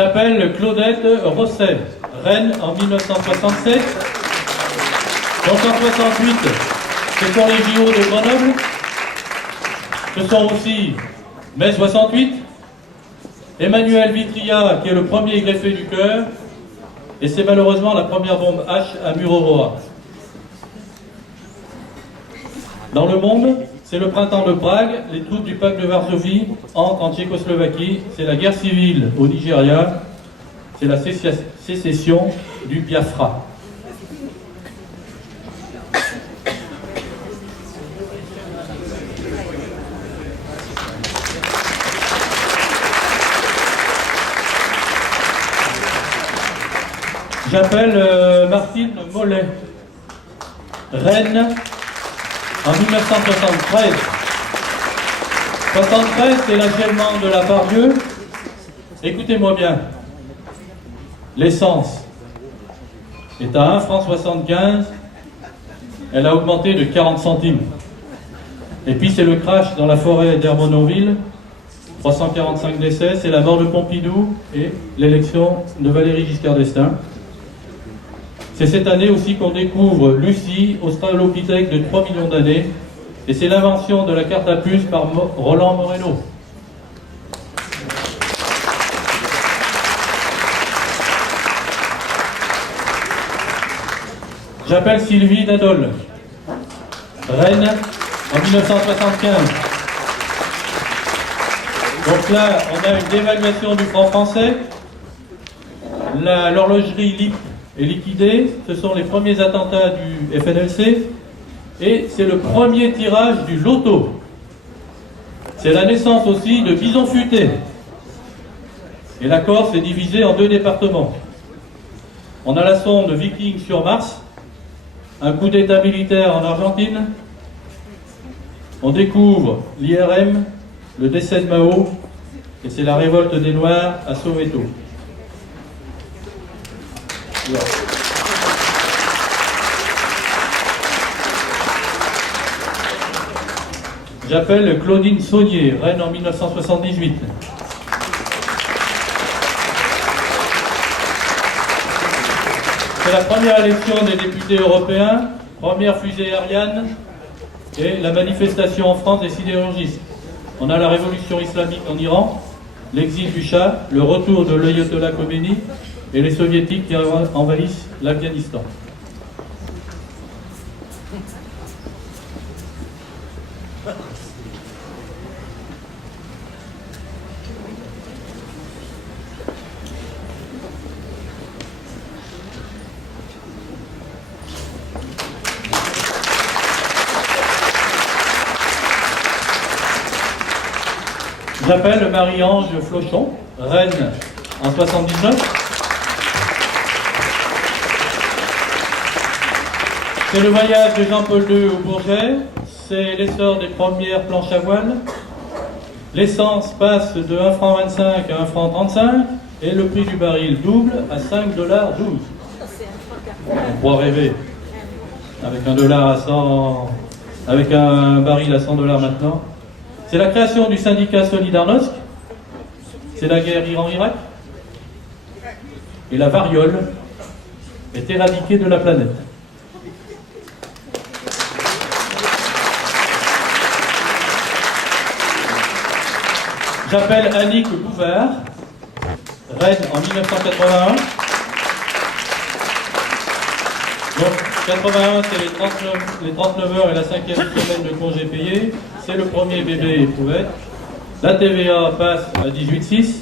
J'appelle Claudette Rosset, reine en 1967. Donc en 68, ce sont les JO de Grenoble. Ce sont aussi mai 68, Emmanuel Vitria, qui est le premier greffé du cœur, et c'est malheureusement la première bombe H à Mururoa. Dans le monde, c'est le printemps de Prague, les troupes du pacte de Varsovie entrent en Tchécoslovaquie, c'est la guerre civile au Nigeria, c'est la sécession du Biafra. J'appelle Martine Mollet, reine en 1973. 73, c'est l'achèvement de la Part-Dieu. Écoutez-moi bien. L'essence est à 1 franc 75. Elle a augmenté de 40 centimes. Et puis c'est le crash dans la forêt d'Hermononville. 345 décès, c'est la mort de Pompidou et l'élection de Valéry Giscard d'Estaing. C'est cette année aussi qu'on découvre Lucie, australopithèque de 3 millions d'années, et c'est l'invention de la carte à puce par Roland Moreno. J'appelle Sylvie Nadol, reine en 1975. Donc là, on a une dévaluation du franc français, l'horlogerie LIP est liquidée, ce sont les premiers attentats du FNLC, et c'est le premier tirage du loto. C'est la naissance aussi de Bison Futé. Et la Corse est divisée en 2 départements. On a la sonde Viking sur Mars, un coup d'état militaire en Argentine, on découvre l'IRM, le décès de Mao, et c'est la révolte des Noirs à Soweto. J'appelle Claudine Saunier, reine en 1978. C'est la première élection des députés européens, première fusée Ariane, et la manifestation en France des sidérurgistes. On a la révolution islamique en Iran, l'exil du Shah, le retour de l'ayatollah Khomeini, et les soviétiques qui envahissent l'Afghanistan. J'appelle Marie-Ange Flochon, reine en 79. C'est le voyage de Jean-Paul II au Bourget, c'est l'essor des premières planches à voile. L'essence passe de 1 franc 25 à 1 franc 35 et le prix du baril double à 5,12 $. On pourra rêver avec avec un baril à 100 $ maintenant. C'est la création du syndicat Solidarnosc, c'est la guerre Iran-Irak, et la variole est éradiquée de la planète. J'appelle Annick Bouvard, reine en 1981. Donc 81, c'est les 39 heures et la 5e semaine de congé payé. C'est le premier bébé éprouvette. La TVA passe à 18,6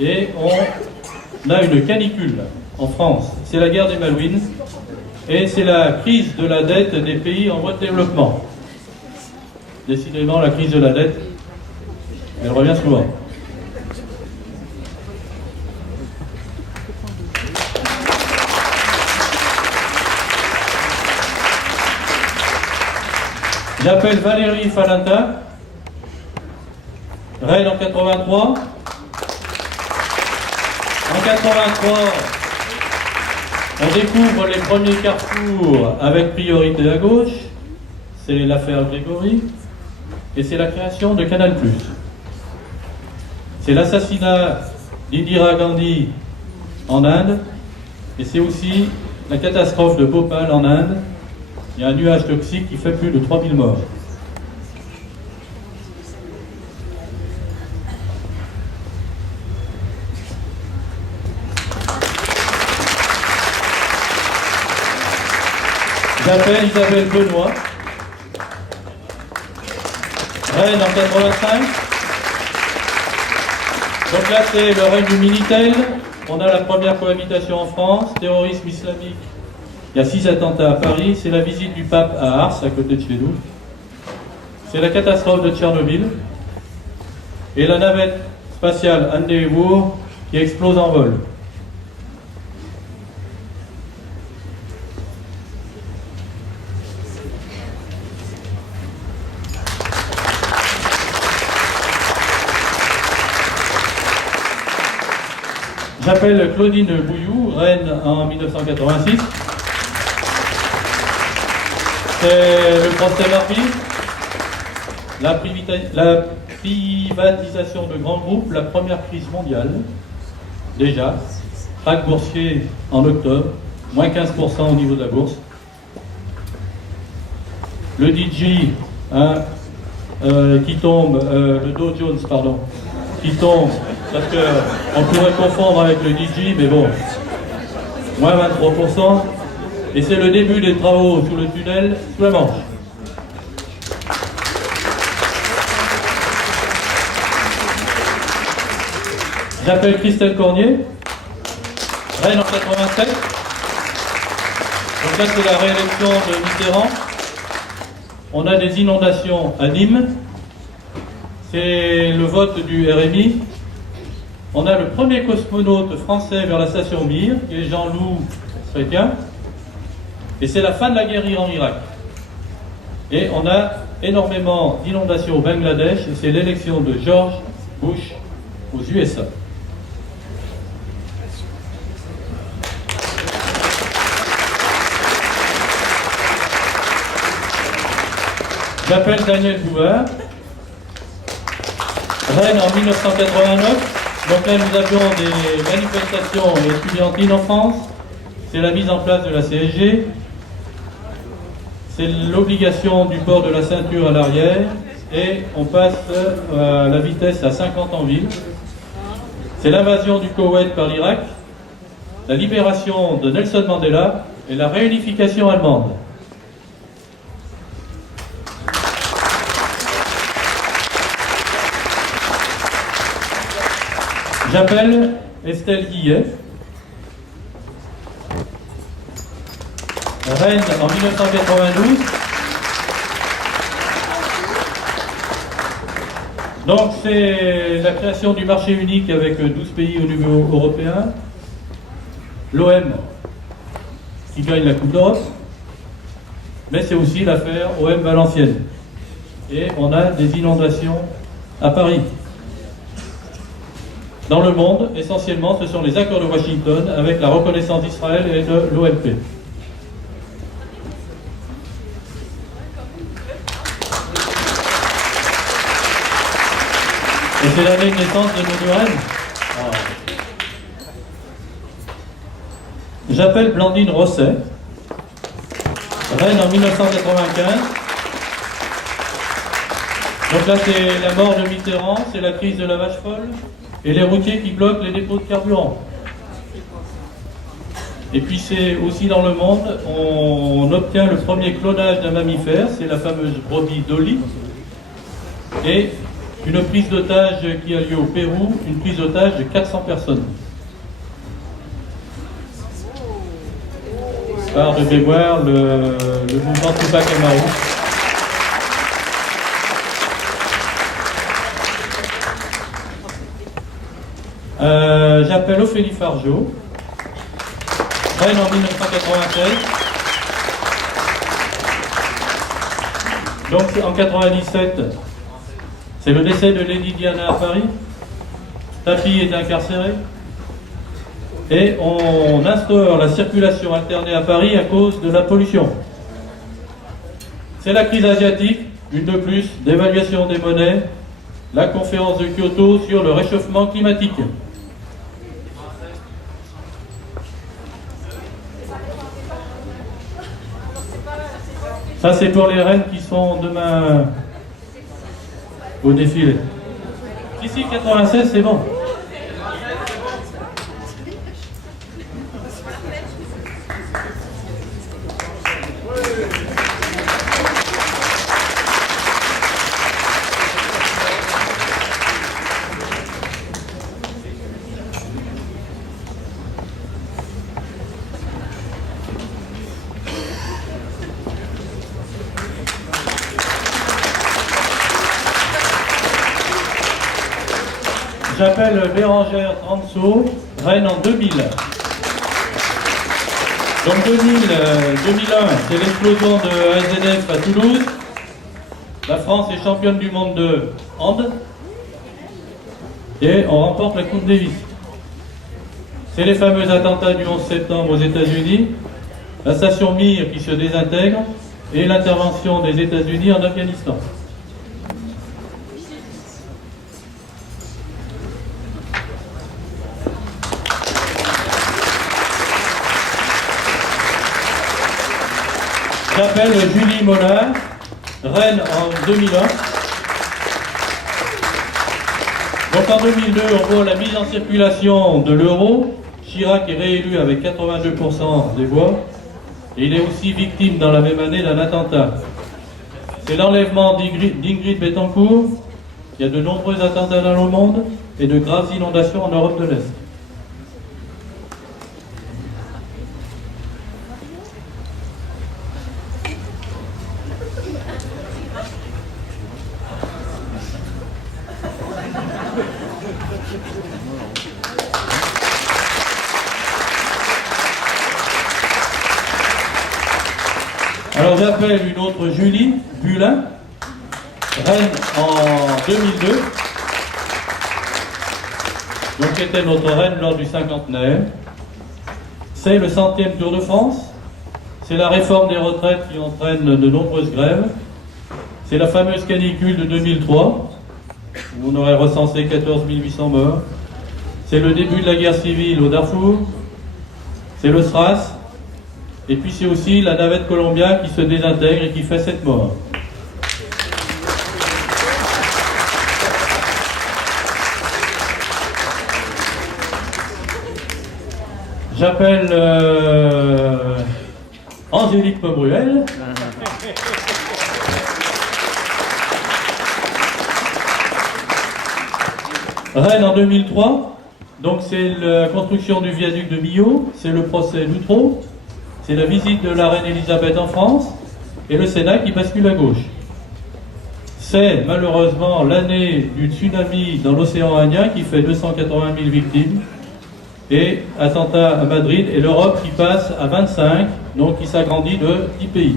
et on a une canicule en France. C'est la guerre des Malouines et c'est la crise de la dette des pays en voie de développement. Décidément, la crise de la dette, elle revient souvent. J'appelle Valérie Falinta, reine en 83. En 83, on découvre les premiers carrefours avec priorité à gauche. C'est l'affaire Grégory. Et c'est la création de Canal+. C'est l'assassinat d'Indira Gandhi en Inde, et c'est aussi la catastrophe de Bhopal en Inde. Il y a un nuage toxique qui fait plus de 3000 morts. J'appelle Isabelle Benoît, reine en 85. Donc là, c'est le règne du Minitel. On a la première cohabitation en France, terrorisme islamique. Il y a 6 attentats à Paris. C'est la visite du pape à Ars, à côté de chez nous. C'est la catastrophe de Tchernobyl. Et la navette spatiale Endeavour qui explose en vol. J'appelle Claudine Bouilloux, reine en 1986. C'est le procès Barbie, la privatisation de grands groupes, la première crise mondiale, déjà, krach boursier en octobre, moins 15% au niveau de la bourse. Le DJ qui tombe, le Dow Jones, pardon, qui tombe, parce qu'on pourrait confondre avec le DJ, mais bon, moins 23%, et c'est le début des travaux sous le tunnel, sous la Manche. J'appelle Christelle Cornier, reine en 87. Donc là, c'est la réélection de Mitterrand. On a des inondations à Nîmes. C'est le vote du RMI. On a le premier cosmonaute français vers la station Mir, qui est Jean-Loup Chrétien. Et c'est la fin de la guerre en Irak. Et on a énormément d'inondations au Bangladesh, et c'est l'élection de George Bush aux USA. J'appelle Daniel Bouvard, reine en 1989. Donc là, nous avions des manifestations étudiantines en France. C'est la mise en place de la CSG. C'est l'obligation du port de la ceinture à l'arrière. Et on passe à la vitesse à 50 en ville. C'est l'invasion du Koweït par l'Irak, la libération de Nelson Mandela et la réunification allemande. J'appelle Estelle Guillet, reine en 1992. Donc c'est la création du marché unique avec 12 pays au niveau européen, l'OM qui gagne la Coupe d'Europe, mais c'est aussi l'affaire OM Valenciennes. Et on a des inondations à Paris. Dans le monde, essentiellement, ce sont les accords de Washington avec la reconnaissance d'Israël et de l'OLP. Et c'est l'année de naissance de nos deux reines. J'appelle Blandine Rosset, reine en 1995. Donc là, c'est la mort de Mitterrand, c'est la crise de la vache folle. Et les routiers qui bloquent les dépôts de carburant. Et puis c'est aussi dans le monde, on obtient le premier clonage d'un mammifère, c'est la fameuse brebis Dolly. Et une prise d'otage qui a lieu au Pérou, une prise d'otage de 400 personnes. Par de mémoire le mouvement Tupac Amaru. J'appelle Ophélie Fargeau, reine en 1996. Donc en 1997, c'est le décès de Lady Diana à Paris. Sa fille est incarcérée. Et on instaure la circulation alternée à Paris à cause de la pollution. C'est la crise asiatique, une de plus, d'évaluation des monnaies, la conférence de Kyoto sur le réchauffement climatique. Ça, c'est pour les reines qui sont demain au défilé. Ici, 96, c'est bon. J'appelle Bérangère Transo, reine en 2000. Donc 2001, c'est l'explosion de ASNF à Toulouse. La France est championne du monde de hand. Et on remporte la Coupe Davis. C'est les fameux attentats du 11 septembre aux États-Unis, la station Mir qui se désintègre et l'intervention des États-Unis en Afghanistan. J'appelle Julie Mollard, reine en 2001. Donc en 2002, on voit la mise en circulation de l'euro. Chirac est réélu avec 82% des voix. Et il est aussi victime dans la même année d'un attentat. C'est l'enlèvement d'Ingrid Betancourt. Il y a de nombreux attentats dans le monde et de graves inondations en Europe de l'Est. Alors j'appelle une autre Julie Bulin, reine en 2002, donc qui était notre reine lors du cinquantenaire. C'est le 100e Tour de France, c'est la réforme des retraites qui entraîne de nombreuses grèves, c'est la fameuse canicule de 2003, où on aurait recensé 14 800 morts, c'est le début de la guerre civile au Darfour, c'est le SRAS, et puis c'est aussi la navette Columbia qui se désintègre et qui fait 7 morts. J'appelle Angélique Pobruel. Reine en 2003. Donc c'est la construction du viaduc de Millau, c'est le procès Luttrot. C'est la visite de la reine Elisabeth en France et le Sénat qui bascule à gauche. C'est malheureusement l'année du tsunami dans l'océan Indien qui fait 280 000 victimes et attentat à Madrid et l'Europe qui passe à 25, donc qui s'agrandit de 10 pays.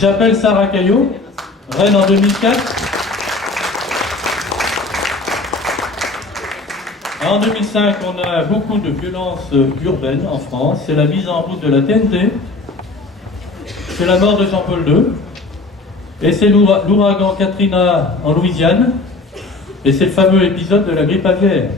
J'appelle Sarah Caillot, reine en 2004. En 2005, on a beaucoup de violences urbaines en France. C'est la mise en route de la TNT. C'est la mort de Jean-Paul II. Et c'est l'ouragan Katrina en Louisiane. Et c'est le fameux épisode de la grippe aviaire.